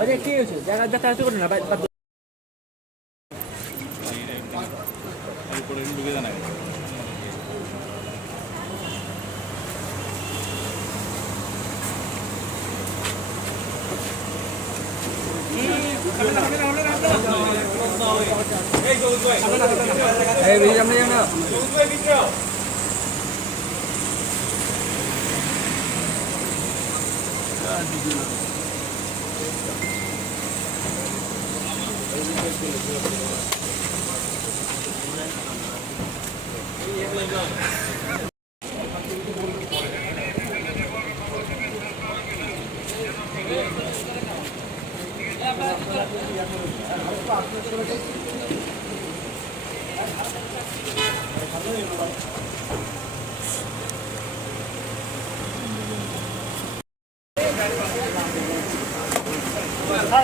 আরে কি হয়েছে? দেখা দেখা হচ্ছে করে না বাদ বাদ এই বেরিয়ে আমরা は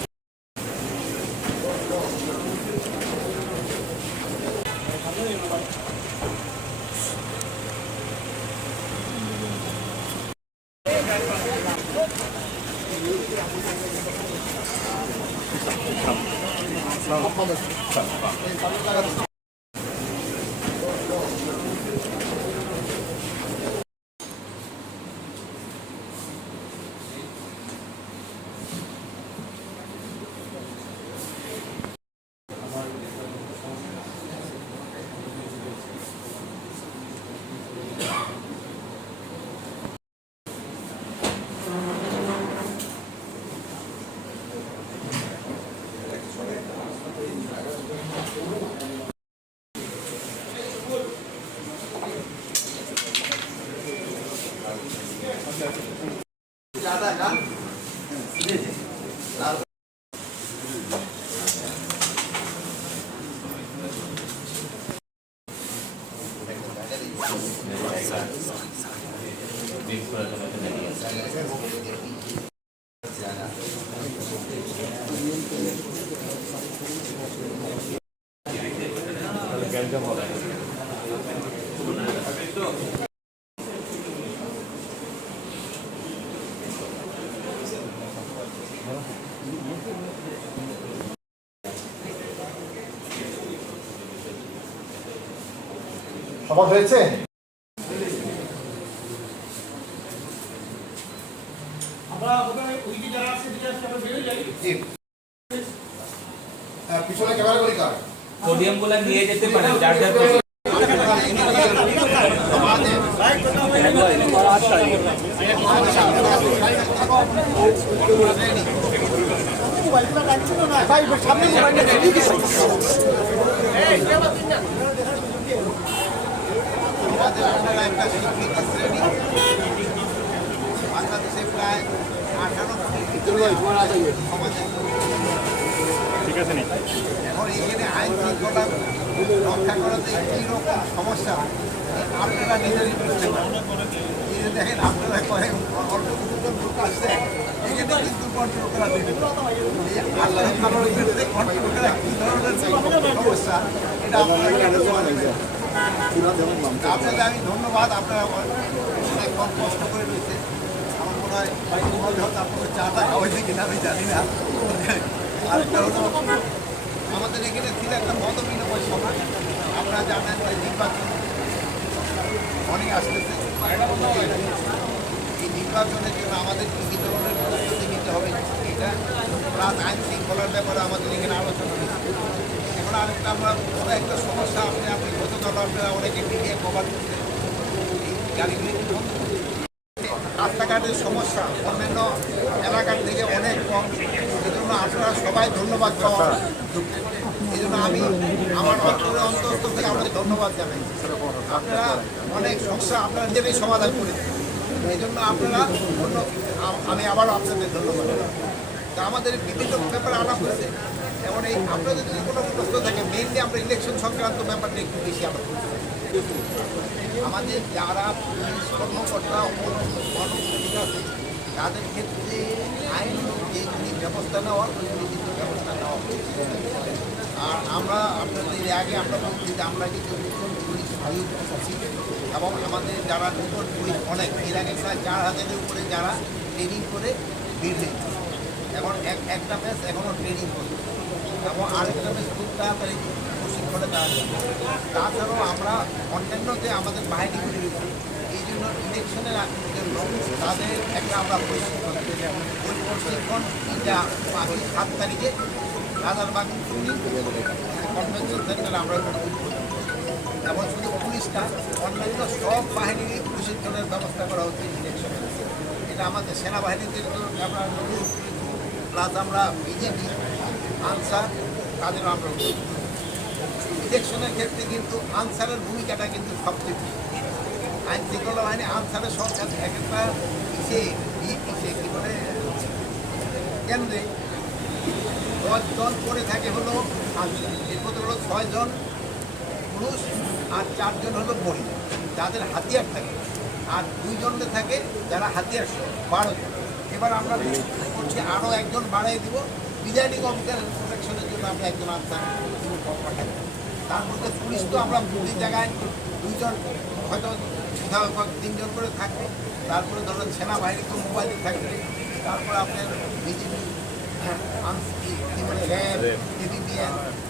い。ここです。জানো সবার হয়েছে? জি। হ্যাঁ, পিছনে ক্যামেরা করি কার? পোডিয়ামগুলা নিয়ে যেতে পারেন যার যার বাংলাদেশে প্রায় আঠারো ঠিক আছে আইন রক্ষা করাতে সমস্যা আপনারা নিজেরই দেখেন আপনারা লোক আসছে ধরনের সমস্যা। এটা আপনারা আপনাকে আমি ধন্যবাদ, আপনারা অনেকক্ষণ কষ্ট করে রয়েছে আমার মনে হয় হয়তো আপনাদের চাটা খাওয়াইছে কিনা আমি জানি না। আমাদের এখানে ছিল একটা মত বিনিময় সভা। আপনারা জানেন যে নির্বাচন অনেক আসতেছে। এই নির্বাচনের জন্য আমাদের কী কী ধরনের প্রস্তুতি নিতে হবে, এটা প্লাস আইন শৃঙ্খলার ব্যাপারে আমাদের এখানে আলোচনা হয়েছে। এখন আরেকটা আমরা একটা সমস্যা আপনি আপনি গতকাল আপনারা অনেকে মিডিয়া রাস্তাঘাটের সমস্যা, অন্যান্য এলাকার থেকে অনেক কম। এজন্য আপনারা সবাই ধন্যবাদ পাওয়া এই জন্য আমি আমার অন্তরে অন্তর থেকে আপনাদের ধন্যবাদ জানাই। আপনারা অনেক সমস্যা আপনারা নিজেরাই সমাধান করেছেন। এই জন্য আপনারা আমি আবারও আপনাদের ধন্যবাদ আমাদের বিভিন্ন ব্যাপারে আলাপ হয়েছে। এমন এই আপনাদের যদি কোনো প্রশ্ন থাকে মেইনলি আমরা ইলেকশন সংক্রান্ত ব্যাপারটা একটু বেশি করছি। আমাদের যারা পুলিশ কর্মকর্তা তাদের ক্ষেত্রে আইন যেগুলি ব্যবস্থা নেওয়া কিন্তু ব্যবস্থা নেওয়া। আর আমরা আপনাদের আগে আমরা বলছি যে আমরা কিন্তু নতুন পুলিশ নিয়োগ করছি এবং আমাদের যারা নতুন পুলিশ, অনেক এর আগে চার হাজারের উপরে যারা ট্রেনিং করে বের এবং এক, একটা ব্যাচ এখনও ট্রেনিং করছে। এবং আরেকটা ব্যাচ খুব তাড়াতাড়ি প্রশিক্ষণে যাবে। তাছাড়াও আমরা অন্যান্য যে আমাদের বাহিনীগুলি এই জন্য ইলেকশনের জন্য তাদের একটা আমরা প্রশিক্ষণ। ওই প্রশিক্ষণ এটা সাত তারিখে রাজারবাগ কনভেনশন সেন্টারে আমরা। এবং শুধু পুলিশটা অন্যান্য সব বাহিনীরই প্রশিক্ষণের ব্যবস্থা করা হচ্ছে ইলেকশনের এটা আমাদের সেনাবাহিনীতে আমরা প্লাস আমরা বিজেপি আনসার, তাদেরও আমরা ইলেকশনের ক্ষেত্রে কিন্তু আনসারের ভূমিকাটা কিন্তু সবচেয়ে। আইন শৃঙ্খলা বাহিনী আনসারের সরকার এক একটা ই- ইসে কি বলে? কেন্দ্রে দশজন করে থাকে হলো আনসার। এর মধ্যে হলো ছয়জন পুরুষ আর চারজন হলো মহিলা। যাদের হাতিয়ার থাকে। আর দুইজনে থাকে যারা হাতিয়ার বারো জন। এবার আমরা করছি আরও একজন বাড়াই দিব। প্রিজাইডিং অফিসার প্রোটেকশনের জন্য আমরা একজন তার মধ্যে পুলিশ তো আমরা প্রতি জায়গায় দুইজন হয়তো তিনজন করে থাকবে। তারপরে ধরেন সেনাবাহিনী তো মোবাইলে থাকবে। তারপরে আপনার বিজেপি মানে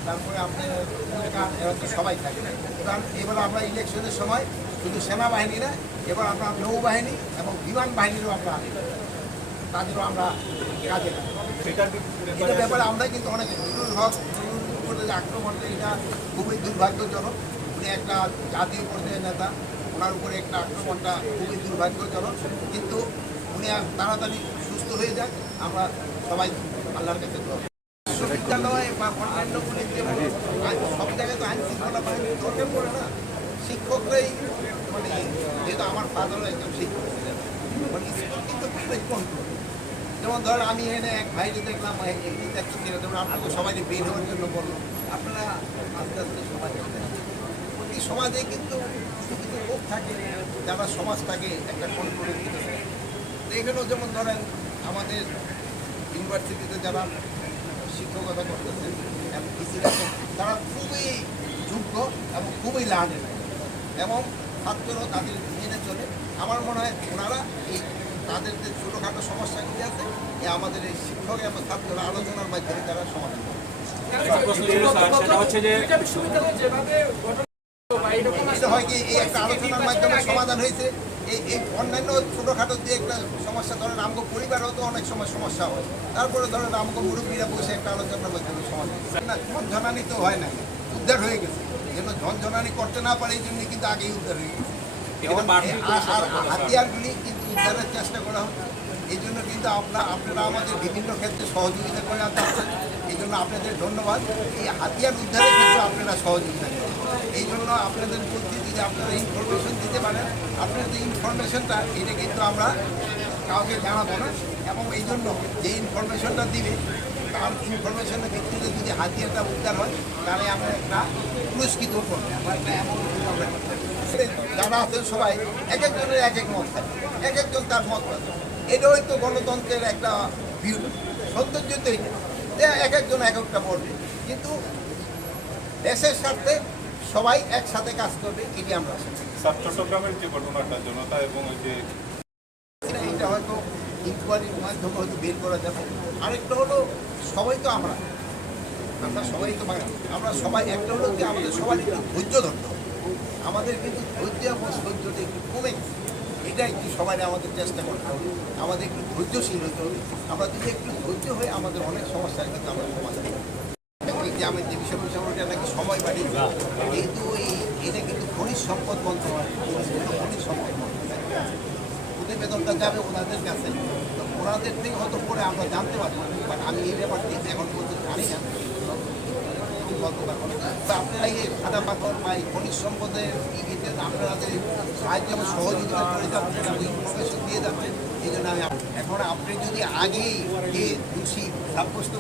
তারপরে আপনার সবাই থাকে। এবার এবার আমরা ইলেকশনের সময় শুধু সেনাবাহিনী না এবার আমরা নৌবাহিনী এবং বিমান বাহিনীরও আমরা তাদেরও আমরা কাজে লাগাবো। এটা ব্যাপারে আমরা কিন্তু অনেক দুর্ভোগ উপরে যে আক্রমণটা এটা খুবই দুর্ভাগ্যজনক। উনি একটা জাতীয় পর্যায়ের নেতা ওনার উপরে একটা আক্রমণটা খুবই দুর্ভাগ্যজনক। কিন্তু উনি তাড়াতাড়ি সুস্থ হয়ে যাক আমরা সবাই আল্লাহর কাছে দোয়া বিশ্ববিদ্যালয় বা অন্যান্য যেমন সব জায়গায় তো আইন শৃঙ্খলা বাহিনীর দরকার পড়ে না। শিক্ষকরাই মানে যেহেতু আমার ফাদারও একজন শিক্ষক ছিলেন মানে স্কুল কিন্তু কন্ট্রোল যেমন ধর আমি এনে এক ভাইকে দেখলাম যেমন আপনাকে সবাই বের হওয়ার জন্য বলল আপনারা আস্তে আস্তে সমাজে প্রতি সমাজে কিন্তু কিছু কিছু লোক থাকে যারা সমাজটাকে একটা কন্ট্রোলে দিতে এখানেও যেমন ধরেন আমাদের ইউনিভার্সিটিতে যারা শিক্ষকতা করতেছে এবং তারা খুবই যোগ্য এবং খুবই লার্নেড এবং ছাত্ররাও তাদের মেনে চলে। আমার মনে হয় ওনারা এই তাদের যে ছোটোখাটো সমস্যাগুলি আছে? এ আমাদের এই শিক্ষক এবং ছাত্ররা আলোচনার মাধ্যমে তারা সমাধান করে প্রশ্ন ছিল স্যার সেটা হচ্ছে যে এটা হয় কি? এই একটা আলোচনার মাধ্যমে সমাধান হয়েছে। এই এই অন্যান্য ছোটোখাটো যে একটা সমস্যা ধরেন আমগো পরিবারেও তো অনেক সময় সমস্যা হয়। তারপরে ধরেন আমগো মুরব্বীরা বসে একটা আলোচনার মাধ্যমে সমাধান না ঝনঝনানি তো হয় না উদ্ধার হয়ে গেছে। যেন ঝনঝনানি করতে না পারে এই জন্য কিন্তু আগেই উদ্ধার হয়ে গেছে। আর হাতিয়ারগুলি কিন্তু উদ্ধারের চেষ্টা করা হচ্ছে এই জন্য কিন্তু আপনারা আপনারা আমাদের বিভিন্ন ক্ষেত্রে সহযোগিতা করে যাচ্ছেন এই জন্য আপনাদের ধন্যবাদ। এই হাতিয়ার উদ্ধারের ক্ষেত্রে আপনারা সহযোগিতা করেন। এই জন্য আপনাদের বলছি যে আপনারা ইনফরমেশন দিতে পারেন, আপনাদের ইনফরমেশনটা এটা কিন্তু আমরা কাউকে জানাব না। এবং এই জন্য যে ইনফরমেশনটা দিবে, তার ইনফরমেশনের ভিত্তিতে যদি হাতিয়ারটা উদ্ধার হয়, তাহলে আমরা একটা পুরস্কৃত করব। আমরা একটা করতে পারি। যারা আছেন সবাই এক একজনের এক এক মত থাকে এক একজন তার মত আছে এটা হয়তো গণতন্ত্রের একটা বিউটি সৌন্দর্য তো এটা। যে এক একজন এক একটা বলবে। কিন্তু দেশের স্বার্থে সবাই একসাথে কাজ করবে এটি আমরা চট্টগ্রামের যে ঘটনাটা জনতা এবং ওই যে এটা হয়তো ইনকোয়ারির মাধ্যমে হয়তো বের করা যাবে। আরেকটা হলো সবাই তো আমরা। আমরা সবাই তো আমরা সবাই একটা হলো যে আমাদের একটু ধৈর্য ধরতে আমাদের কিন্তু ধৈর্য এবং সহ্যটা একটু কমে এটা একটু সবাই আমাদের চেষ্টা করতে হবে। আমাদের একটু ধৈর্যশীল হতে হবে। আমরা যদি একটু ধৈর্য হয়ে আমাদের অনেক সমস্যার কিন্তু আমরা সমাধান যে আমি যে বিষয় ওটা নাকি সময় বাড়িয়ে। কিন্তু এই, এটা কিন্তু খনিজ সম্পদ মন্ত্রণালয়। খনিজ সম্পদ বন্ধ মন্ত্রণালয়। প্রতিবেদনটা যাবে ওনাদের কাছে। তো ওনাদের থেকে হয়তো পরে আমরা জানতে পারব। বাট আমি এই ব্যাপারটি এখন পর্যন্ত জানি না। আপনারা এই খনিজ সম্পদের সহযোগিতা করে দিয়ে এই জন্য আমি এখন আপনি যদি দোষী সাব্যস্ত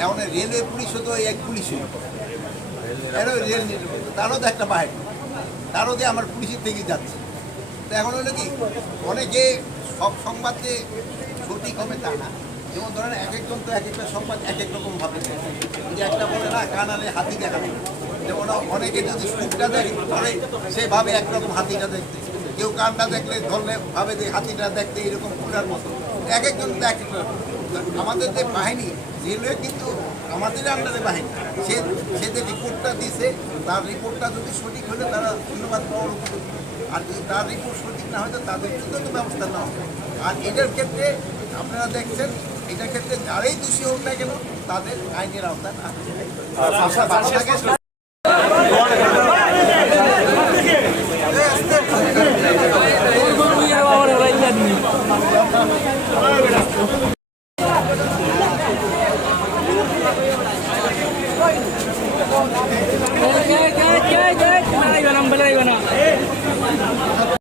এখন রেলওয়ে পুলিশও তো এক পুলিশই এরও রেল তারও তো একটা বাহিনী তারও যে আমার পুলিশের থেকে যাচ্ছে তো এখন হলো কি অনেকে সব সংবাদ সঠিক হবে তা না যেমন ধরেন এক একজন তো এক একটা সংবাদ এক এক রকম ভাবে। যে একটা বলে, না কানালে হাতি দেখাবে যেমন অনেকে যদি সুখটা দেখে ধরে সেভাবে একরকম হাতিটা দেখতে। কেউ কানটা দেখলে ধরলে ভাবে যে হাতিটা দেখতে এরকম কুড়ার মতো। এক একজন তো এক আমাদের যে বাহিনী, রেলওয়ে কিন্তু আমাদের আন্ডারে বাহিনী। সে সে যে রিপোর্টটা দিছে, তার রিপোর্টটা যদি সঠিক হলে তারা ধন্যবাদ পাওয়ার উপযুক্ত আর যদি তার রিপোর্ট সঠিক না হয়, তো তাদের জন্য ব্যবস্থা নেওয়া আর এটার ক্ষেত্রে আপনারা দেখছেন এটার ক্ষেত্রে যারাই দোষী হোক না কেন তাদের আইনের আওতায় আনা